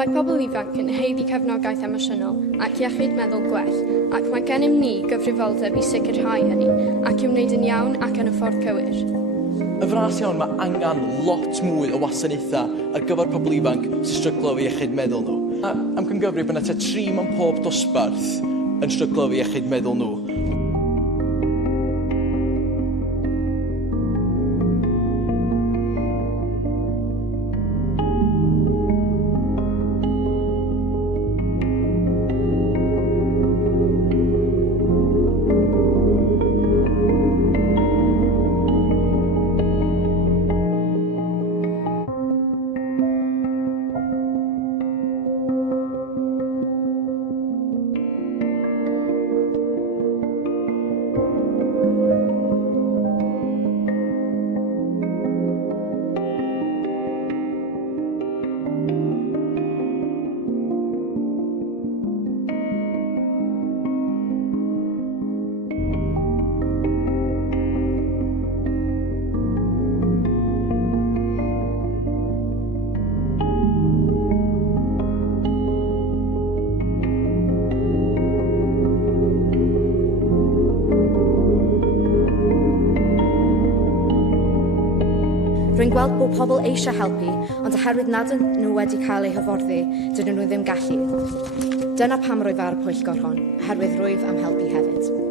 Mae pobl ifanc yn haeddu cefnogaeth emosiynol ac iechyd meddwl gwell, ac mae gennym ni gyfrifoldeb i sicrhau hynny, ac i wneud yn iawn ac yn y ffordd cywir. Yn fras iawn, mae angen lot mwy o wasanaethau ar gyfer pobl ifanc sy'n stryglo efo iechyd meddwl nhw. Am gynghyfru bod yna tua 3 mewn pob dosbarth yn stryglo efo iechyd meddwl nhw. Rwy'n gweld bod pobl eisiau helpu, ond oherwydd nad ydyn nhw wedi cael eu hyfforddi, dydyn nhw ddim gallu. Dyna pam rwyf ar y pwyllgor hon, oherwydd rwyf am helpu hefyd.